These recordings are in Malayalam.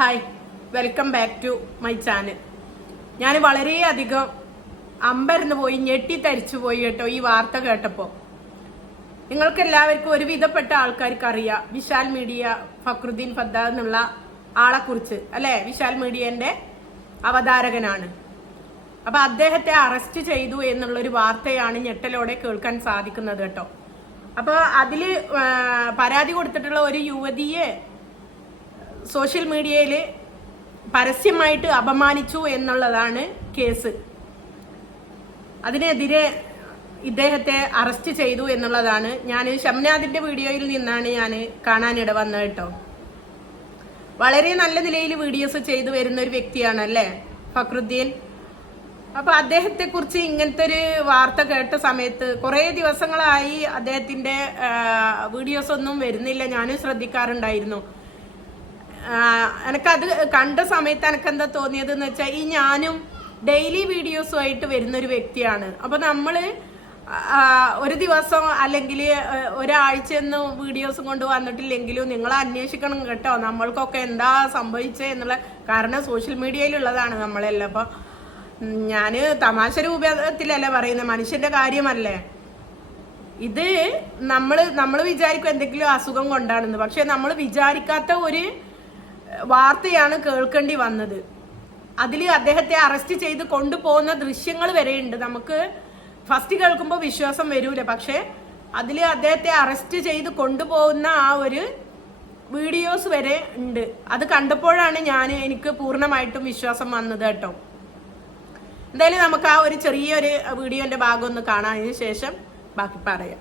Hi, welcome back to my channel. ഞാൻ വളരെയധികം അമ്പരന്ന് പോയി, ഞെട്ടിത്തരിച്ചു പോയി കേട്ടോ ഈ വാർത്ത കേട്ടപ്പോൾ. നിങ്ങൾക്ക് എല്ലാവർക്കും ഒരുവിധപ്പെട്ട ആൾക്കാർക്ക് അറിയാം വിശാൽ മീഡിയ ഫക്രുദ്ദീൻ ഫദ്ദാദ് എന്നുള്ള ആളെക്കുറിച്ച് അല്ലേ? വിശാൽ മീഡിയന്റെ അവതാരകനാണ്. അപ്പൊ അദ്ദേഹത്തെ അറസ്റ്റ് ചെയ്തു എന്നുള്ളൊരു വാർത്തയാണ് ഞെട്ടലോടെ കേൾക്കാൻ സാധിക്കുന്നത് കേട്ടോ. അപ്പൊ അതില് പരാതി കൊടുത്തിട്ടുള്ള ഒരു യുവതിയെ സോഷ്യൽ മീഡിയയിൽ പരസ്യമായിട്ട് അപമാനിച്ചു എന്നുള്ളതാണ് കേസ്. അതിനെതിരെ ഇദ്ദേഹത്തെ അറസ്റ്റ് ചെയ്തു എന്നുള്ളതാണ്. ഞാൻ ഷംനാദിന്റെ വീഡിയോയിൽ നിന്നാണ് ഞാൻ കാണാനിട വന്നത് കേട്ടോ. വളരെ നല്ല നിലയിൽ വീഡിയോസ് ചെയ്തു വരുന്ന ഒരു വ്യക്തിയാണ് അല്ലേ ഫക്രുദ്ദീൻ. അപ്പൊ അദ്ദേഹത്തെ കുറിച്ച് ഇങ്ങനത്തെ ഒരു വാർത്ത കേട്ട സമയത്ത് കുറെ ദിവസങ്ങളായി അദ്ദേഹത്തിന്റെ വീഡിയോസ് ഒന്നും വരുന്നില്ല. ഞാനും ശ്രദ്ധിക്കാറുണ്ടായിരുന്നു. എനിക്കത് കണ്ട സമയത്ത് എനിക്കെന്താ തോന്നിയത് എന്ന് വെച്ചാൽ, ഈ ഞാനും ഡെയിലി വീഡിയോസുമായിട്ട് വരുന്നൊരു വ്യക്തിയാണ്. അപ്പൊ നമ്മള് ഒരു ദിവസം അല്ലെങ്കിൽ ഒരാഴ്ചയൊന്നും വീഡിയോസ് കൊണ്ട് വന്നിട്ടില്ലെങ്കിലും നിങ്ങൾ അന്വേഷിക്കണം കേട്ടോ, നമ്മൾക്കൊക്കെ എന്താ സംഭവിച്ചത് എന്നുള്ള. കാരണം സോഷ്യൽ മീഡിയയിലുള്ളതാണ് നമ്മളെല്ലാം. അപ്പൊ ഞാന് തമാശ രൂപത്തിലല്ല പറയുന്നത്, മനുഷ്യന്റെ കാര്യമല്ലേ ഇത്. നമ്മൾ വിചാരിക്കും എന്തെങ്കിലും അസുഖം കൊണ്ടാണെന്ന്, പക്ഷെ നമ്മൾ വിചാരിക്കാത്ത ഒരു വാർത്തയാണ് കേൾക്കേണ്ടി വന്നത്. അതിൽ അദ്ദേഹത്തെ അറസ്റ്റ് ചെയ്ത് കൊണ്ടുപോകുന്ന ദൃശ്യങ്ങൾ വരെയുണ്ട്. നമുക്ക് ഫസ്റ്റ് കേൾക്കുമ്പോൾ വിശ്വാസം വരൂല, പക്ഷെ അതിൽ അദ്ദേഹത്തെ അറസ്റ്റ് ചെയ്ത് കൊണ്ടുപോകുന്ന ആ ഒരു വീഡിയോസ് വരെ ഉണ്ട്. അത് കണ്ടപ്പോഴാണ് എനിക്ക് പൂർണ്ണമായിട്ടും വിശ്വാസം വന്നത് കേട്ടോ. എന്തായാലും നമുക്ക് ആ ഒരു ചെറിയൊരു വീഡിയോന്റെ ഭാഗം ഒന്ന് കാണാതിന് ശേഷം ബാക്കി പറയാം.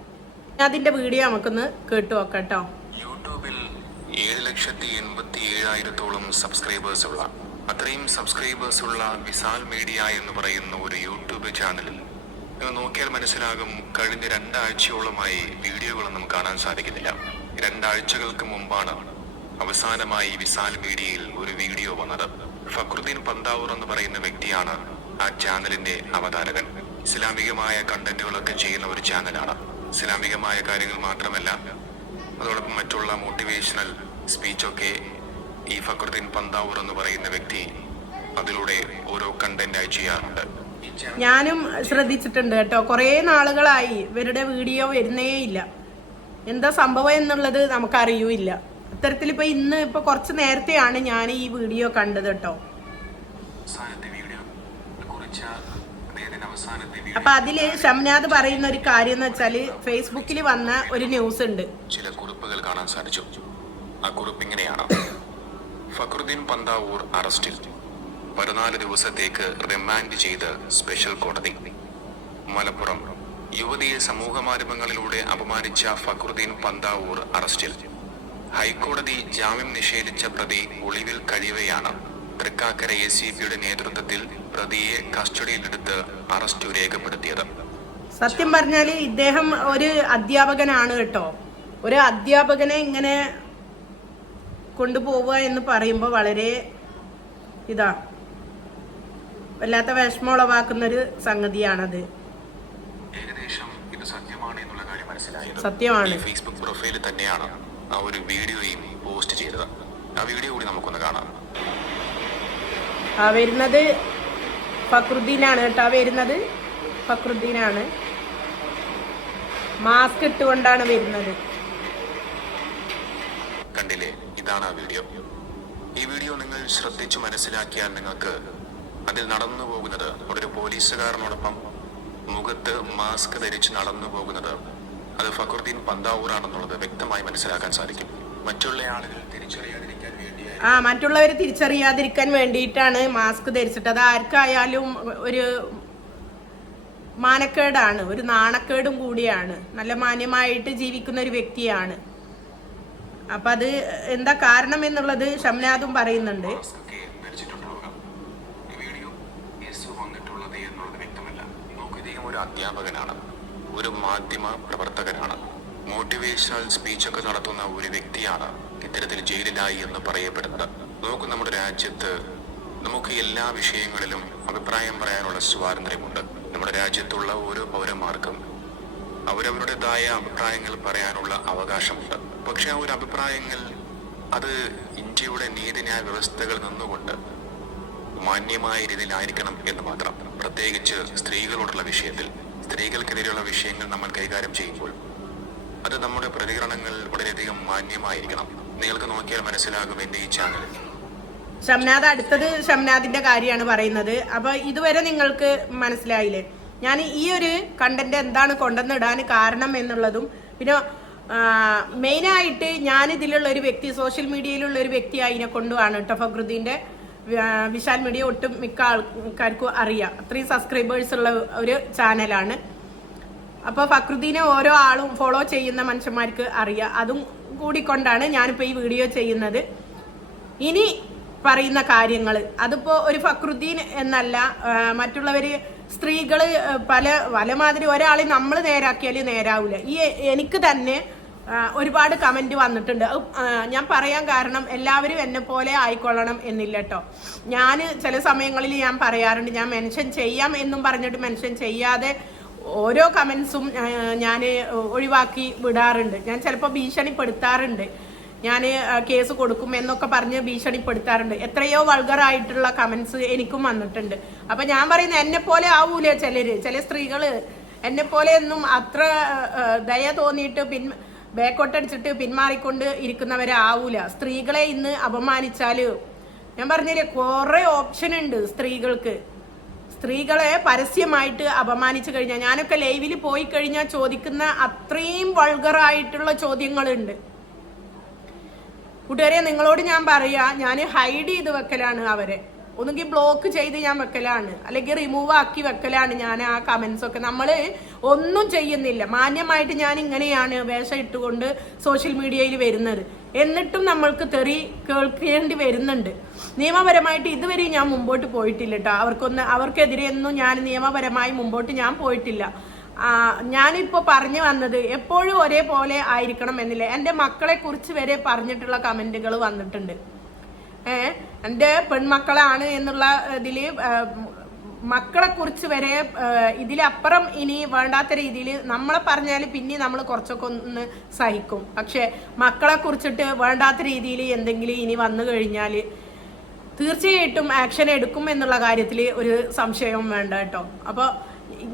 അതിന്റെ വീഡിയോ നമുക്കൊന്ന് കേട്ടു നോക്കാം കേട്ടോ. യൂട്യൂബിൽ 7,87,000-ഓളം സബ്സ്ക്രൈബേഴ്സ് ഉള്ള, അത്രയും സബ്സ്ക്രൈബേഴ്സ് ഉള്ള വിശാൽ മീഡിയ എന്ന് പറയുന്ന ഒരു യൂട്യൂബ് ചാനലിൽ നോക്കിയാൽ മനസ്സിലാകും, കഴിഞ്ഞ 2 ആഴ്ചയോളമായി വീഡിയോകളൊന്നും നമുക്ക് കാണാൻ സാധിക്കുന്നില്ല. 2 ആഴ്ചകൾക്ക് മുമ്പാണ് അവസാനമായി വിശാൽ മീഡിയയിൽ ഒരു വീഡിയോ വന്നത്. ഫക്രുദ്ദീൻ പന്താവൂർ എന്ന് പറയുന്ന വ്യക്തിയാണ് ആ ചാനലിന്റെ അവതാരകൻ. ഇസ്ലാമികമായ കണ്ടന്റുകളൊക്കെ ചെയ്യുന്ന ഒരു ചാനലാണ്. ഇസ്ലാമികമായ കാര്യങ്ങൾ മാത്രമല്ല, അതോടൊപ്പം മറ്റുള്ള മോട്ടിവേഷണൽ സ്പീച്ചൊക്കെ ഈ ഫക്രുദ്ദീൻ പന്താവൂർ എന്ന് പറയുന്ന വ്യക്തി അതിലൂടെ ഓരോ കണ്ടന്റായി ചെയ്യാറുണ്ട്. ഞാനും ശ്രദ്ധിച്ചിട്ടുണ്ട് കേട്ടോ. കുറെ നാളുകളായി ഇവരുടെ വീഡിയോ വരുന്നേ ഇല്ല. എന്താ സംഭവം എന്നുള്ളത് നമുക്കറിയൂല്ല. അത്തരത്തിൽ ഇപ്പൊ കുറച്ച് നേരത്തെയാണ് ഞാൻ ഈ വീഡിയോ കണ്ടത് കേട്ടോ. അപ്പൊ അതില് ഷംനാദ് പറയുന്ന ഒരു കാര്യം എന്ന് വെച്ചാല്, ഫേസ്ബുക്കിൽ വന്ന ഒരു ന്യൂസ് ഉണ്ട്. ചില കുറിപ്പുകൾ കാണാൻ സാധിച്ചു. ആ കുറിപ്പ് ഇങ്ങനെയാണ്: ഫക്രുദ്ദീൻ പന്താവൂർ അറസ്റ്റിൽ, 14 ദിവസത്തേക്ക് റിമാൻഡ് ചെയ്ത് സ്പെഷ്യൽ കോടതി. മലപ്പുറം, യുവതിയെ സമൂഹ മാധ്യമങ്ങളിലൂടെ അപമാനിച്ച ഫക്രുദ്ദീൻ പന്താവൂർ അറസ്റ്റിൽ. ഹൈക്കോടതി ജാമ്യം നിഷേധിച്ച പ്രതി ഒളിവിൽ കഴിയവെയാണ് തൃക്കാക്കര ACPയുടെ നേതൃത്വത്തിൽ പ്രതിയെ കസ്റ്റഡിയിലെടുത്ത് അറസ്റ്റ് രേഖപ്പെടുത്തിയത്. സത്യം പറഞ്ഞാല് ഇദ്ദേഹം ഒരു അധ്യാപകനാണ് കേട്ടോ. ഒരു അധ്യാപകനെ ഇങ്ങനെ കൊണ്ടുപോവുക എന്ന് പറയുമ്പോൾ വളരെ വല്ലാത്ത വിഷമം ഉളവാക്കുന്ന ഒരു സംഗതിയാണത്. ഏകദേശം ഇത് സത്യമാണ് എന്നുള്ള കാര്യം മനസ്സിലായത് സത്യമാണ്. ഫേസ്ബുക്ക് പ്രൊഫൈലിൽ തന്നെയാണ് ആ ഒരു വീഡിയോയും പോസ്റ്റ് ചെയ്തത്. ആ വീഡിയോ കൂടി നമുക്കൊന്ന് കാണാം. വരുന്നത് ഫക്രുദ്ദീനാണ് കേട്ടോ. വരുന്നത് ഫക്രുദ്ദീനാണ്. മാസ്ക് ഇട്ടുകൊണ്ടാണ് വരുന്നത്. കണ്ടില്ലേ, ഇതാണ് ആ വീഡിയോ. ഈ വീഡിയോ നിങ്ങൾ ശ്രദ്ധിച്ചു മനസ്സിലാക്കിയാൽ നിങ്ങൾക്ക് അതിൽ നടന്നു പോകുന്നത്, ഒരു പോലീസുകാരനോടൊപ്പം മുഖത്ത് മാസ്ക് ധരിച്ച് നടന്നു പോകുന്നത് അത് ഫക്രുദ്ദീൻ പന്താവൂർ ആണെന്നുള്ളത് വ്യക്തമായി മനസ്സിലാക്കാൻ സാധിക്കും. മറ്റുള്ള ആളുകൾ തിരിച്ചറിയാതിരിക്കാൻ മറ്റുള്ളവർ തിരിച്ചറിയാതിരിക്കാൻ വേണ്ടിയിട്ടാണ് മാസ്ക് ധരിച്ചിട്ട്. അത് ആർക്കായാലും ഒരു മാനക്കേടാണ്, ഒരു നാണക്കേടും കൂടിയാണ്. നല്ല മാന്യമായിട്ട് ജീവിക്കുന്ന ഒരു വ്യക്തിയാണ്. അപ്പൊ അത് എന്താ കാരണം എന്നുള്ളത് ഷംനാദും പറയുന്നുണ്ട്. ഒരു അധ്യാപകനാണ്, ഒരു മാധ്യമ പ്രവർത്തകനാണ്, മോട്ടിവേഷണൽ സ്പീച്ചൊക്കെ നടത്തുന്ന ഒരു വ്യക്തിയാണ് ഇത്തരത്തിൽ ജയിലിലായി എന്ന് പറയപ്പെടുന്നത്. നമുക്ക് നമ്മുടെ രാജ്യത്ത് നമുക്ക് എല്ലാ വിഷയങ്ങളിലും അഭിപ്രായം പറയാനുള്ള സ്വാതന്ത്ര്യമുണ്ട്. നമ്മുടെ രാജ്യത്തുള്ള ഓരോ പൗരന്മാർക്കും അവരവരുടേതായ അഭിപ്രായങ്ങൾ പറയാനുള്ള അവകാശമുണ്ട്. പക്ഷെ ആ ഒരു അഭിപ്രായങ്ങൾ അത് ഇന്ത്യയുടെ നീതിന്യായ വ്യവസ്ഥകളിൽ നിന്നുകൊണ്ട് മാന്യമായ രീതിയിലായിരിക്കണം എന്ന് മാത്രം. പ്രത്യേകിച്ച് സ്ത്രീകളോടുള്ള വിഷയത്തിൽ, സ്ത്രീകൾക്കെതിരെയുള്ള വിഷയങ്ങൾ നമ്മൾ കൈകാര്യം ചെയ്യുമ്പോൾ അത് നമ്മുടെ പ്രതികരണങ്ങൾ വളരെയധികം മാന്യമായിരിക്കണം. നിങ്ങൾക്ക് നോക്കിയാൽ മനസ്സിലാകും എന്റെ ഈ ചാനലിൽ. ഷംനാദ്, അടുത്തത് ഷംനാദിന്റെ കാര്യമാണ് പറയുന്നത്. അപ്പൊ ഇതുവരെ നിങ്ങൾക്ക് മനസ്സിലായില്ലേ ഞാൻ ഈ ഒരു കണ്ടന്റ് എന്താണ് കൊണ്ടുവന്നിടാൻ കാരണം എന്നുള്ളതും, പിന്നെ മെയിനായിട്ട് ഞാൻ ഇതിലുള്ള ഒരു വ്യക്തി, സോഷ്യൽ മീഡിയയിലുള്ള ഒരു വ്യക്തി അതിനെ കൊണ്ടുമാണ് കേട്ടോ. ഫക്രുദ്ദീന്റെ വിശാൽ മീഡിയ ഒട്ടും മിക്ക ആൾക്കാർക്കും അറിയാം. 3 സബ്സ്ക്രൈബേഴ്സ് ഉള്ള ഒരു ചാനലാണ്. അപ്പോൾ ഫക്രുദ്ദീനെ ഓരോ ആളും ഫോളോ ചെയ്യുന്ന മനുഷ്യന്മാർക്ക് അറിയാം. അതും കൂടിക്കൊണ്ടാണ് ഞാനിപ്പോൾ ഈ വീഡിയോ ചെയ്യുന്നത്. ഇനി പറയുന്ന കാര്യങ്ങൾ അതിപ്പോൾ ഒരു ഫക്രുദ്ദീൻ എന്നല്ല, മറ്റുള്ളവര് സ്ത്രീകൾ പല മാതിരി ഒരാളെ നമ്മൾ നേരാക്കിയാൽ നേരാവില്ല. ഈ എനിക്ക് തന്നെ ഒരുപാട് കമന്റ് വന്നിട്ടുണ്ട്. ഞാൻ പറയാൻ കാരണം എല്ലാവരും എന്നെ പോലെ ആയിക്കൊള്ളണം എന്നില്ല കേട്ടോ. ഞാൻ ചില സമയങ്ങളിൽ ഞാൻ പറയാറുണ്ട്, ഞാൻ മെൻഷൻ ചെയ്യാം എന്നും പറഞ്ഞിട്ട് മെൻഷൻ ചെയ്യാതെ ഓരോ കമന്റ്സും ഞാൻ ഒഴിവാക്കി വിടാറുണ്ട്. ഞാൻ ചിലപ്പോൾ ഭീഷണിപ്പെടുത്താറുണ്ട്, ഞാൻ കേസ് കൊടുക്കും എന്നൊക്കെ പറഞ്ഞ് ഭീഷണിപ്പെടുത്താറുണ്ട്. എത്രയോ വൾഗറായിട്ടുള്ള കമന്റ്സ് എനിക്കും വന്നിട്ടുണ്ട്. അപ്പൊ ഞാൻ പറയുന്നത് എന്നെ പോലെ ആവൂലേ ചില സ്ത്രീകള് എന്നെ പോലെ ഒന്നും അത്ര ദയ തോന്നിയിട്ട് ബേക്കോട്ടടിച്ചിട്ട് പിന്മാറിക്കൊണ്ട് ഇരിക്കുന്നവരെ ആവൂല. സ്ത്രീകളെ ഇന്ന് അപമാനിച്ചാല് ഞാൻ പറഞ്ഞില്ലേ കുറെ ഓപ്ഷൻ ഉണ്ട് സ്ത്രീകൾക്ക്. സ്ത്രീകളെ പരസ്യമായിട്ട് അപമാനിച്ചു കഴിഞ്ഞാൽ, ഞാനൊക്കെ ലൈവിൽ പോയി കഴിഞ്ഞാൽ ചോദിക്കുന്ന അത്രയും വൾഗറായിട്ടുള്ള ചോദ്യങ്ങളുണ്ട്. കൂട്ടുകാരെ, നിങ്ങളോട് ഞാൻ പറയാ, ഞാൻ ഹൈഡ് ചെയ്ത് വെക്കലാണ് അവരെ. ഒന്നുകിൽ ബ്ലോക്ക് ചെയ്ത് ഞാൻ വെക്കലാണ്, അല്ലെങ്കിൽ റിമൂവ് ആക്കി വെക്കലാണ് ഞാൻ ആ കമന്റ്സ് ഒക്കെ. നമ്മൾ ഒന്നും ചെയ്യുന്നില്ല, മാന്യമായിട്ട് ഞാൻ ഇങ്ങനെയാണ് വേഷം ഇട്ടുകൊണ്ട് സോഷ്യൽ മീഡിയയിൽ വരുന്നത്. എന്നിട്ടും നമ്മൾക്ക് തെറി കേൾക്കേണ്ടി വരുന്നുണ്ട്. നിയമപരമായിട്ട് ഇതുവരെ ഞാൻ മുമ്പോട്ട് പോയിട്ടില്ല കേട്ടോ. അവർക്കെതിരെയൊന്നും ഞാൻ നിയമപരമായി മുമ്പോട്ട് ഞാൻ പോയിട്ടില്ല. ഞാനിപ്പോൾ പറഞ്ഞു വന്നത് എപ്പോഴും ഒരേപോലെ ആയിരിക്കണം എന്നില്ല. എൻ്റെ മക്കളെ കുറിച്ച് വരെ പറഞ്ഞിട്ടുള്ള കമന്റുകൾ വന്നിട്ടുണ്ട്. എൻ്റെ പെൺമക്കളാണ് എന്നുള്ള ഇതില് മക്കളെ കുറിച്ച് വരെ ഇതിലപ്പുറം ഇനി വേണ്ടാത്ത രീതിയിൽ നമ്മളെ പറഞ്ഞാൽ പിന്നെ നമ്മൾ കുറച്ചൊക്കെ ഒന്ന് സഹിക്കും. പക്ഷെ മക്കളെ കുറിച്ചിട്ട് വേണ്ടാത്ത രീതിയിൽ എന്തെങ്കിലും ഇനി വന്നു കഴിഞ്ഞാൽ തീർച്ചയായിട്ടും ആക്ഷൻ എടുക്കും എന്നുള്ള കാര്യത്തിൽ ഒരു സംശയവും വേണ്ട കേട്ടോ. അപ്പോൾ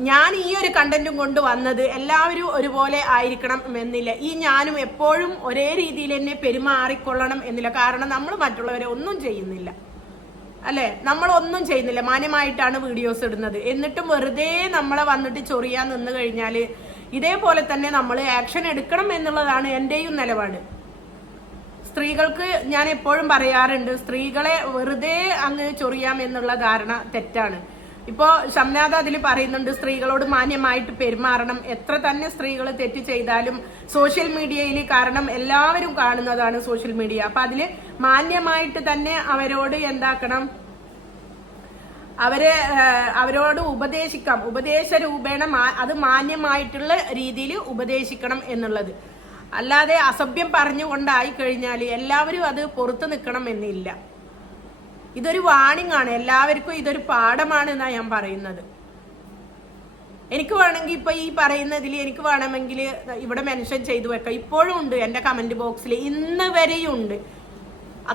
ഞാൻ ഈ ഒരു കണ്ടന്റും കൊണ്ട് വന്നത് എല്ലാവരും ഒരുപോലെ ആയിരിക്കണം എന്നില്ല. ഞാനും എപ്പോഴും ഒരേ രീതിയിൽ തന്നെ പെരുമാറിക്കൊള്ളണം എന്നില്ല. കാരണം നമ്മൾ മറ്റുള്ളവരെ ഒന്നും ചെയ്യുന്നില്ല, അല്ലെ? നമ്മളൊന്നും ചെയ്യുന്നില്ല, മാന്യമായിട്ടാണ് വീഡിയോസ് ഇടുന്നത്. എന്നിട്ടും വെറുതെ നമ്മളെ വന്നിട്ട് ചൊറിയാൻ നിന്ന് കഴിഞ്ഞാൽ ഇതേപോലെ തന്നെ നമ്മൾ ആക്ഷൻ എടുക്കണം എന്നുള്ളതാണ് എന്റെയും നിലപാട്. സ്ത്രീകൾക്ക് ഞാൻ എപ്പോഴും പറയാറുണ്ട്, സ്ത്രീകളെ വെറുതെ അങ്ങ് ചൊറിയാം എന്നുള്ള ധാരണ തെറ്റാണ്. ഇപ്പോ ഷംനാദ് അതിൽ പറയുന്നുണ്ട് സ്ത്രീകളോട് മാന്യമായിട്ട് പെരുമാറണം. എത്ര തന്നെ സ്ത്രീകൾ തെറ്റ് ചെയ്താലും സോഷ്യൽ മീഡിയയിൽ, കാരണം എല്ലാവരും കാണുന്നതാണ് സോഷ്യൽ മീഡിയ, അപ്പൊ അതില് മാന്യമായിട്ട് തന്നെ അവരോട് എന്താക്കണം, അവരോട് ഉപദേശിക്കാം. ഉപദേശ രൂപേണ അത് മാന്യമായിട്ടുള്ള രീതിയിൽ ഉപദേശിക്കണം എന്നുള്ളത്. അല്ലാതെ അസഭ്യം പറഞ്ഞുകൊണ്ടായി കഴിഞ്ഞാൽ എല്ലാവരും അത് പുറത്തു നിൽക്കണം എന്നില്ല. ഇതൊരു വാണിംഗ് ആണ്, എല്ലാവർക്കും ഇതൊരു പാഠമാണ് എന്നാ ഞാൻ പറയുന്നത്. എനിക്ക് വേണമെങ്കിൽ ഇപ്പൊ ഈ പറയുന്നതിൽ എനിക്ക് വേണമെങ്കിൽ ഇവിടെ മെൻഷൻ ചെയ്തു വെക്കാം. ഇപ്പോഴും ഉണ്ട് എൻ്റെ കമന്റ് ബോക്സിൽ, ഇന്ന് വരെയും ഉണ്ട്.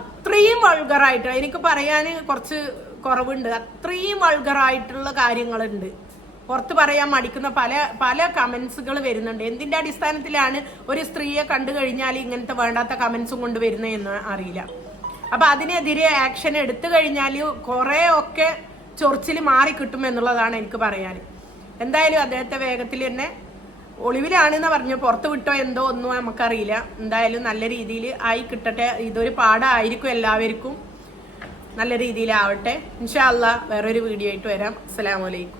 അത്രയും വൾഗറായിട്ട് എനിക്ക് പറയാൻ കുറച്ച് കുറവുണ്ട്. അത്രയും വൾഗറായിട്ടുള്ള കാര്യങ്ങളുണ്ട്. പുറത്ത് പറയാൻ മടിക്കുന്ന പല കമന്റ്സുകൾ വരുന്നുണ്ട്. എന്തിന്റെ അടിസ്ഥാനത്തിലാണ് ഒരു സ്ത്രീയെ കണ്ടു കഴിഞ്ഞാൽ ഇങ്ങനത്തെ വേണ്ടാത്ത കമന്റ്സും കൊണ്ട് വരുന്നതെന്ന് അറിയില്ല. അപ്പൊ അതിനെതിരെ ആക്ഷൻ എടുത്തു കഴിഞ്ഞാൽ കുറെ ഒക്കെ ചൊറിച്ചിൽ മാറി കിട്ടും എന്നുള്ളതാണ് എനിക്ക് പറയാൻ. എന്തായാലും അദ്ദേഹത്തെ വേഗത്തിൽ തന്നെ ഒളിവിലാണെന്ന് പറഞ്ഞു, പുറത്ത് വിട്ടോ എന്തോ ഒന്നും നമുക്കറിയില്ല. എന്തായാലും നല്ല രീതിയിൽ ആയി കിട്ടട്ടെ. ഇതൊരു പാഠമായിരിക്കും എല്ലാവർക്കും. നല്ല രീതിയിലാവട്ടെ. ഇൻഷാ അല്ലാഹ് വേറൊരു വീഡിയോ ആയിട്ട് വരാം. അസ്സലാമു അലൈക്കും.